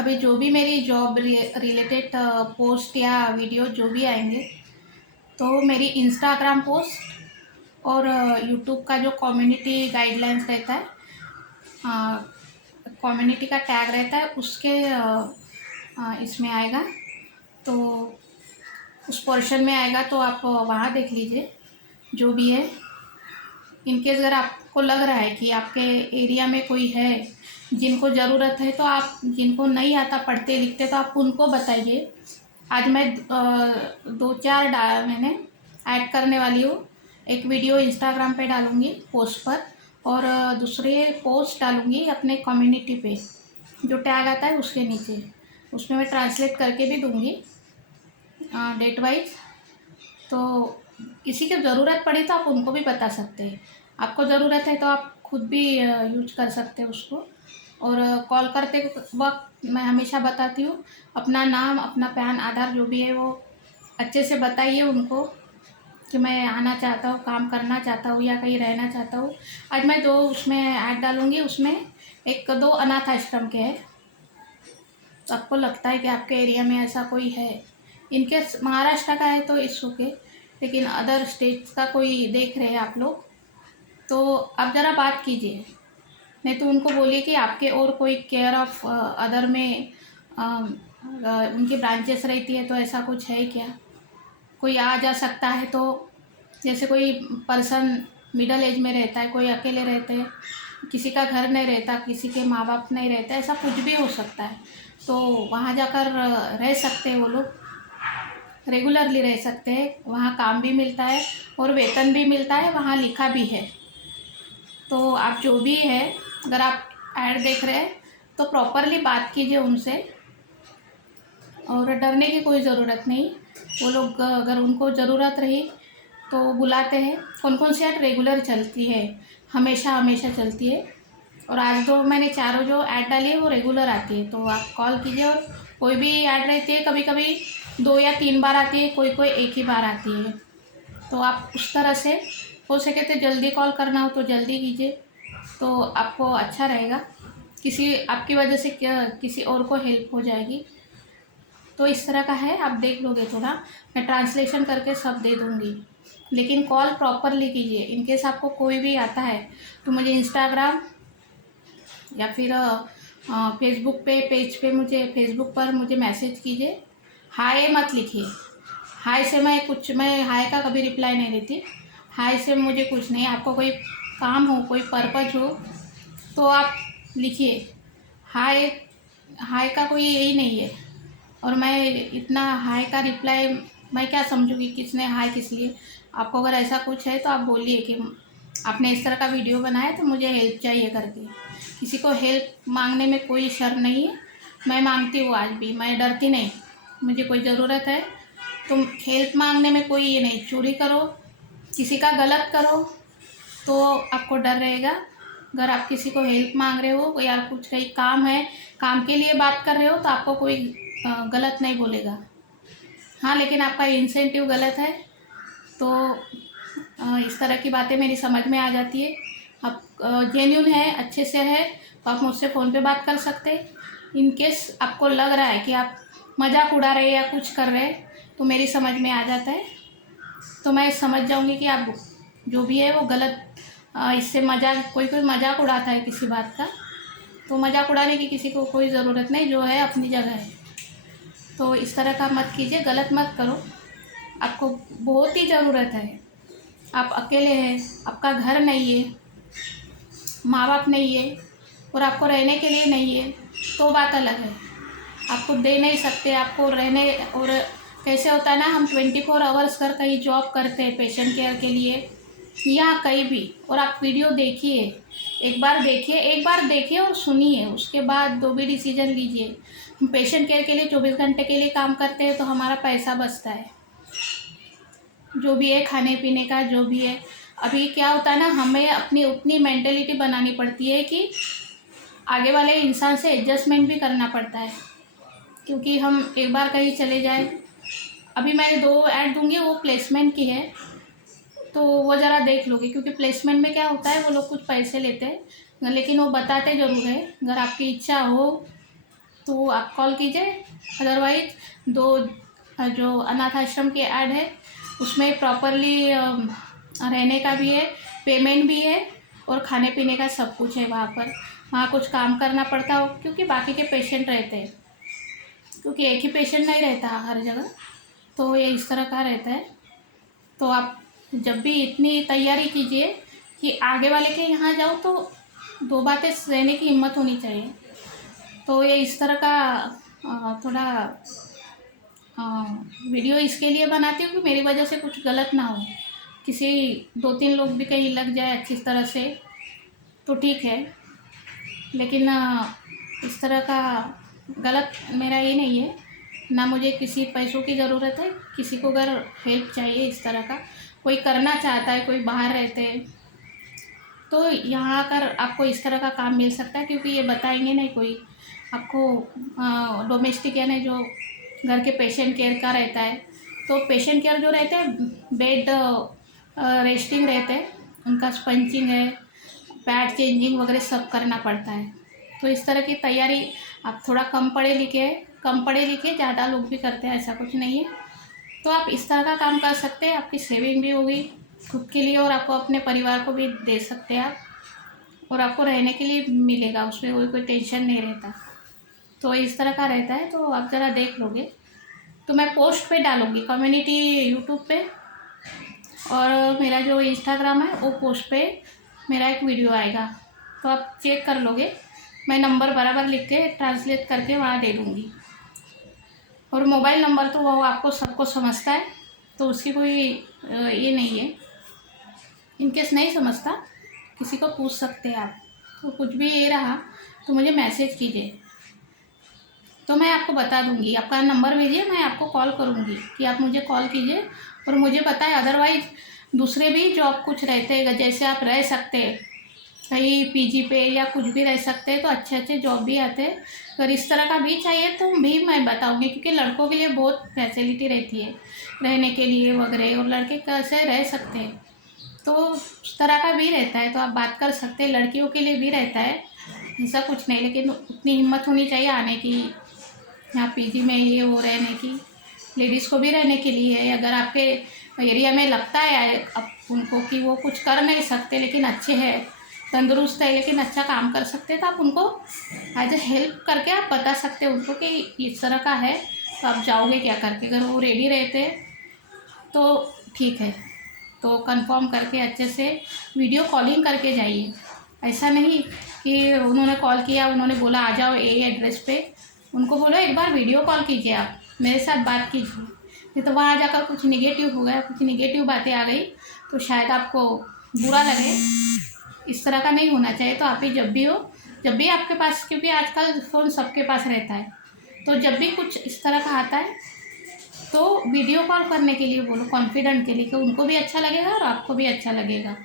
अभी जो भी मेरी जॉब रिलेटेड पोस्ट या वीडियो जो भी आएंगे, तो मेरी इंस्टाग्राम पोस्ट और यूट्यूब का जो कम्युनिटी गाइडलाइंस रहता है, कम्युनिटी का टैग रहता है, उसके इसमें आएगा। तो उस पोर्शन में आएगा, तो आप वहाँ देख लीजिए जो भी है। इनकेस अगर आपको लग रहा है कि आपके एरिया में कोई है जिनको ज़रूरत है, तो आप, जिनको नहीं आता पढ़ते लिखते, तो आप उनको बताइए। आज मैं दो चार मैंने ऐड करने वाली हूँ। एक वीडियो इंस्टाग्राम पे डालूँगी पोस्ट पर, और दूसरे पोस्ट डालूँगी अपने कम्युनिटी पे, जो टैग आता है उसके नीचे। उसमें मैं ट्रांसलेट करके भी दूँगी डेट वाइज। तो किसी की ज़रूरत पड़ी तो आप उनको भी बता सकते हैं। आपको ज़रूरत है तो आप खुद भी यूज कर सकते हैं उसको। और कॉल करते वक्त मैं हमेशा बताती हूँ, अपना नाम, अपना पैन, आधार जो भी है वो अच्छे से बताइए उनको, कि मैं आना चाहता हूँ, काम करना चाहता हूँ, या कहीं रहना चाहता हूँ। आज मैं दो उसमें ऐड डालूँगी। उसमें एक दो अनाथ आश्रम के हैं। तो आपको लगता है कि आपके एरिया में ऐसा कोई है, इनकेस महाराष्ट्र का है तो इट्स ओके, लेकिन अदर स्टेट्स का कोई देख रहे हैं आप लोग, तो आप ज़रा बात कीजिए। नहीं तो उनको बोलिए कि आपके और कोई केयर ऑफ अदर में उनकी ब्रांचेस रहती है, तो ऐसा कुछ है क्या, कोई आ जा सकता है। तो जैसे कोई पर्सन मिडल एज में रहता है, कोई अकेले रहते हैं, किसी का घर नहीं रहता, किसी के माँ बाप नहीं रहते, ऐसा कुछ भी हो सकता है। तो वहाँ जाकर रह सकते हैं वो लोग, रेगुलरली रह सकते हैं। वहाँ काम भी मिलता है और वेतन भी मिलता है, वहाँ लिखा भी है। तो आप जो भी है, अगर आप ऐड देख रहे हैं तो प्रॉपरली बात कीजिए उनसे, और डरने की कोई ज़रूरत नहीं। वो लोग अगर उनको ज़रूरत रही तो बुलाते हैं। कौन कौन सी ऐड रेगुलर चलती है, हमेशा हमेशा चलती है, और आज तो मैंने चारों जो ऐड डाली है वो रेगुलर आती है। तो आप कॉल कीजिए। और कोई भी ऐड रहती है, कभी कभी 2 या 3 बार आती है, कोई कोई एक ही बार आती है। तो आप उस तरह से, हो सके तो जल्दी कॉल करना हो तो जल्दी कीजिए, तो आपको अच्छा रहेगा। किसी आपकी वजह से क्या किसी और को हेल्प हो जाएगी। तो इस तरह का है, आप देख लोगे थोड़ा, मैं ट्रांसलेशन करके सब दे दूँगी। लेकिन कॉल प्रॉपरली कीजिए। इनकेस आपको कोई भी आता है तो मुझे इंस्टाग्राम या फिर फेसबुक पे पेज पे, मुझे फेसबुक पर मुझे मैसेज कीजिए। हाय मत लिखिए। हाय से मैं हाय का कभी रिप्लाई नहीं देती। हाय से मुझे कुछ नहीं, आपको कोई काम हो, कोई पर्पज हो तो आप लिखिए। हाय, हाय का कोई यही नहीं है। और मैं इतना हाय का रिप्लाई मैं क्या समझूंगी, किसने हाय किस लिए। आपको अगर ऐसा कुछ है तो आप बोलिए कि आपने इस तरह का वीडियो बनाया तो मुझे हेल्प चाहिए करके। किसी को हेल्प मांगने में कोई शर्म नहीं है। मैं मांगती हूँ आज भी, मैं डरती नहीं। मुझे कोई ज़रूरत है तो हेल्प मांगने में कोई ये नहीं, चोरी करो, किसी का गलत करो तो आपको डर रहेगा। अगर आप किसी को हेल्प मांग रहे हो या कुछ कहीं काम है, काम के लिए बात कर रहे हो, तो आपको कोई गलत नहीं बोलेगा। हाँ, लेकिन आपका इंसेंटिव गलत है तो इस तरह की बातें मेरी समझ में आ जाती है। आप जेन्यून है, अच्छे से है, तो आप मुझसे फ़ोन पे बात कर सकते हैं। इन केस आपको लग रहा है कि आप मजाक उड़ा रहे हैं या कुछ कर रहे हैं, तो मेरी समझ में आ जाता है। तो मैं समझ जाऊंगी कि आप जो भी है वो गलत, इससे मजाक, कोई कोई मजाक उड़ाता है किसी बात का, तो मजाक उड़ाने की किसी को कोई ज़रूरत नहीं, जो है अपनी जगह है। तो इस तरह का मत कीजिए, गलत मत करो। आपको बहुत ही ज़रूरत है, आप अकेले हैं, आपका घर नहीं है, माँ बाप नहीं है, और आपको रहने के लिए नहीं है, तो बात अलग है। आपको दे नहीं सकते, आपको रहने, और कैसे होता है ना, हम 24 आवर्स कर कहीं जॉब करते हैं पेशेंट केयर के लिए या कहीं भी, और आप वीडियो देखिए, एक बार देखिए और सुनिए, उसके बाद जो भी डिसीजन लीजिए। हम पेशेंट केयर के लिए 24 घंटे के लिए काम करते हैं, तो हमारा पैसा बचता है, जो भी है खाने पीने का जो भी है। अभी क्या होता है ना, हमें अपनी उतनी मेंटेलिटी बनानी पड़ती है कि आगे वाले इंसान से एडजस्टमेंट भी करना पड़ता है, क्योंकि हम एक बार कहीं चले जाए। अभी मैंने 2 ऐड दूंगी, वो प्लेसमेंट की है, तो वो ज़रा देख लोगे, क्योंकि प्लेसमेंट में क्या होता है, वो लोग कुछ पैसे लेते हैं, लेकिन वो बताते ज़रूर है। अगर आपकी इच्छा हो तो आप कॉल कीजिए। अदरवाइज दो जो अनाथ आश्रम के ऐड है उसमें प्रॉपरली रहने का भी है, पेमेंट भी है और खाने पीने का सब कुछ है वहाँ पर। वहाँ कुछ काम करना पड़ता हो क्योंकि बाकी के पेशेंट रहते हैं, क्योंकि एक ही पेशेंट नहीं रहता हर जगह, तो ये इस तरह का रहता है। तो आप जब भी इतनी तैयारी कीजिए कि आगे वाले के यहाँ जाओ तो दो बातें सहने की हिम्मत होनी चाहिए। तो ये इस तरह का थोड़ा वीडियो इसके लिए बनाती हूँ कि मेरी वजह से कुछ गलत ना हो, किसी 2-3 लोग भी कहीं लग जाए अच्छी तरह से तो ठीक है, लेकिन इस तरह का गलत मेरा ये नहीं है। ना मुझे किसी पैसों की ज़रूरत है, किसी को अगर हेल्प चाहिए इस तरह का कोई करना चाहता है, कोई बाहर रहते हैं तो यहाँ आकर आपको इस तरह का काम मिल सकता है, क्योंकि ये बताएंगे नहीं कोई आपको। डोमेस्टिक यानी जो घर के पेशेंट केयर का रहता है, तो पेशेंट केयर जो रहते हैं बेड रेस्टिंग रहते हैं, उनका स्पंचिंग है, पैड चेंजिंग वगैरह सब करना पड़ता है। तो इस तरह की तैयारी आप थोड़ा कम पढ़े लिखे ज़्यादा लोग भी करते हैं, ऐसा कुछ नहीं है। तो आप इस तरह का काम कर सकते हैं, आपकी सेविंग भी होगी खुद के लिए और आपको अपने परिवार को भी दे सकते हैं आप, और आपको रहने के लिए मिलेगा, उसमें कोई टेंशन नहीं रहता। तो इस तरह का रहता है, तो आप ज़रा देख लोगे तो मैं पोस्ट पे डालूँगी कम्युनिटी यूट्यूब पे, और मेरा जो इंस्टाग्राम है वो पोस्ट पे मेरा एक वीडियो आएगा, तो आप चेक कर लोगे। मैं नंबर बराबर लिख के ट्रांसलेट करके वहाँ दे दूँगी, और मोबाइल नंबर तो वो आपको सबको समझता है, तो उसकी कोई ये नहीं है। इनकेस नहीं समझता किसी को पूछ सकते हैं आप, तो कुछ भी ये रहा तो मुझे मैसेज कीजिए, तो मैं आपको बता दूंगी। आपका नंबर भेजिए, मैं आपको कॉल करूंगी कि आप मुझे कॉल कीजिए और मुझे बताएं। अदरवाइज दूसरे भी जॉब कुछ रहते हैं, जैसे आप रह सकते हैं कहीं पीजी पे या कुछ भी रह सकते हैं, तो अच्छे अच्छे जॉब भी आते हैं। अगर इस तरह का भी चाहिए तो भी मैं बताऊंगी, क्योंकि लड़कों के लिए बहुत फैसिलिटी रहती है रहने के लिए वगैरह, और लड़के कैसे रह सकते हैं, तो उस तरह का भी रहता है, तो आप बात कर सकते हैं। लड़कियों के लिए भी रहता है, ऐसा कुछ नहीं, लेकिन उतनी हिम्मत होनी चाहिए आने की यहाँ पीजी में ये वो रहने की। लेडीज़ को भी रहने के लिए है। अगर आपके एरिया में लगता है अब उनको कि वो कुछ कर नहीं सकते लेकिन अच्छे हैं, तंदुरुस्त है लेकिन अच्छा काम कर सकते हैं, तो आप उनको एज ए हेल्प करके आप बता सकते हैं उनको कि इस तरह का है, तो आप जाओगे क्या करके। अगर वो रेडी रहते हैं तो ठीक है, तो कंफर्म करके अच्छे से वीडियो कॉलिंग करके जाइए। ऐसा नहीं कि उन्होंने कॉल किया, उन्होंने बोला आ जाओ ये एड्रेस पे, उनको बोलो एक बार वीडियो कॉल कीजिए, आप मेरे साथ बात कीजिए। नहीं तो वहाँ जाकर कुछ निगेटिव हो गया, कुछ निगेटिव बातें आ गई तो शायद आपको बुरा लगे। इस तरह का नहीं होना चाहिए। तो आप ही जब भी आपके पास, क्योंकि आजकल फ़ोन सबके पास रहता है, तो जब भी कुछ इस तरह का आता है तो वीडियो कॉल करने के लिए बोलो, कॉन्फिडेंट के लिए, कि उनको भी अच्छा लगेगा और आपको भी अच्छा लगेगा।